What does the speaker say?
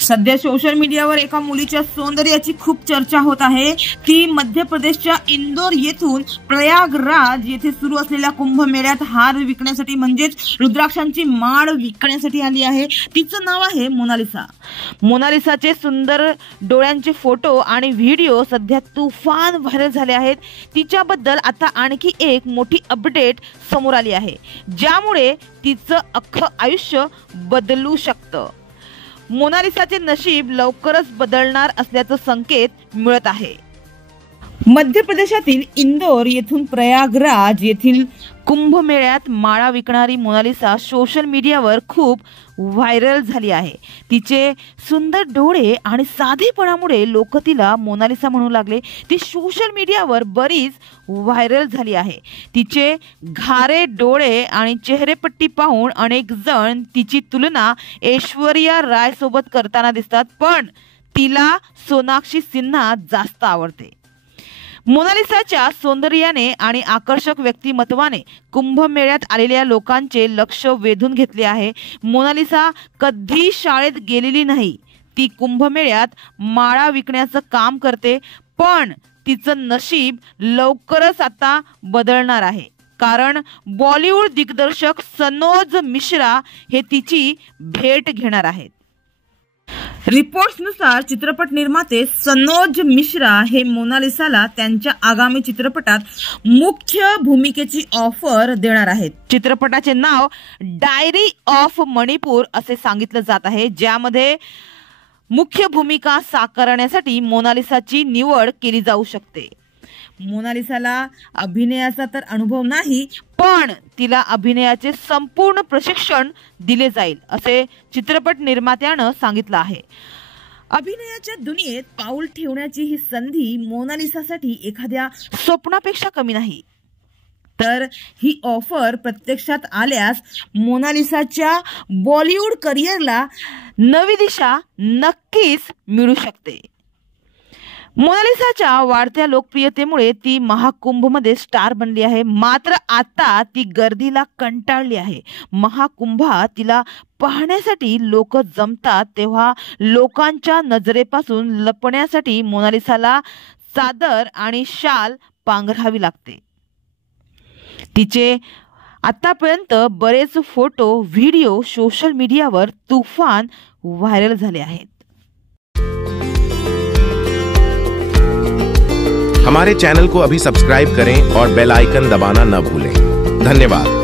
सध्या सोशल मीडियावर एका मुलीच्या सौंदर्याची खूप चर्चा होत आहे। ती मध्य प्रदेशच्या इंदोर येथून प्रयागराज येथे सुरू असलेल्या कुंभमेळ्यात हार विकण्यासाठी म्हणजेच रुद्राक्षांची माळ विकण्यासाठी आली आहे। तिचं नाव आहे मोनालिसा। मोनालिसाचे सुंदर डोळ्यांचे फोटो आणि व्हिडिओ सध्या तुफान व्हायरल झाले आहेत। तिच्याबद्दल आता आणखी एक मोठी अपडेट समोर आली आहे, ज्यामुळे तिचं अख्खं आयुष्य बदलू शकतं। मोनालिसाचे नशीब लवकरच बदलणार असल्याचं संकेत मिळत आहे। मध्य प्रदेशातील इंदोर येथून प्रयागराज येथील कुंभमेळ्यात माळा विकणारी मोनालिसा सोशल मीडियावर खूप व्हायरल झाली आहे। तिचे सुंदर डोळे आणि साधेपणामुळे लोक तिला मोनालिसा म्हणू लागले। ती सोशल मीडियावर बरीच व्हायरल झाली आहे। तिचे घारे डोळे आणि चेहरेपट्टी पाहून अनेक जण तिची तुलना ऐश्वर्या राय सोबत करताना दिसतात, पण तिला सोनाक्षी सिन्हा जास्त आवडते। मोनालिसाच्या सौंदर्याने आणि आकर्षक व्यक्तिमत्वाने कुंभमेळ्यात आलेल्या लोकांचे लक्ष वेधून घेतले आहे। मोनालिसा कधी शाळेत गेलेली नाही। ती कुंभमेळ्यात माळा विकण्याचं काम करते, पण तिचं नशीब लवकरच आता बदलणार आहे, कारण बॉलिवूड दिग्दर्शक सनोज मिश्रा हे तिची भेट घेणार आहेत। रिपोर्ट्सनुसार चित्रपट निर्माते सनोज मिश्रा हे मोनालिसाला त्यांच्या आगामी चित्रपटात मुख्य भूमिकेची ऑफर देणार आहेत। चित्रपटाचे नाव डायरी ऑफ मणिपूर असे सांगितलं जात आहे, ज्यामध्ये मुख्य भूमिका साकारण्यासाठी मोनालिसाची निवड केली जाऊ शकते। मोनालिसाला अभिनयाचा तर अनुभव नाही, पण तिला अभिनयाचे संपूर्ण प्रशिक्षण दिले जाईल असे चित्रपट निर्मात्यानं सांगितलं आहे। अभिनयाच्या दुनियेत पाऊल ठेवण्याची ही संधी मोनालिसासाठी एखाद्या स्वप्नापेक्षा कमी नाही। तर ही ऑफर प्रत्यक्षात आल्यास मोनालिसाच्या बॉलिवूड करिअरला नवी दिशा नक्कीच मिळू शकते। मोनालिसाच्या वाढत्या लोकप्रियतेमुळे ती महाकुंभमध्ये स्टार बनली आहे, मात्र आता ती गर्दीला कंटाळली आहे। महाकुंभात तिला पाहण्यासाठी लोक जमतात, तेव्हा लोकांच्या नजरेपासून लपण्यासाठी मोनालिसाला चादर आणि शाल पांघरावी लागते। तिचे आतापर्यंत बरेच फोटो व्हिडिओ सोशल मीडियावर तुफान व्हायरल झाले आहेत। हमारे चैनल को अभी सब्सक्राइब करें और बेल आइकन दबाना न भूलें। धन्यवाद।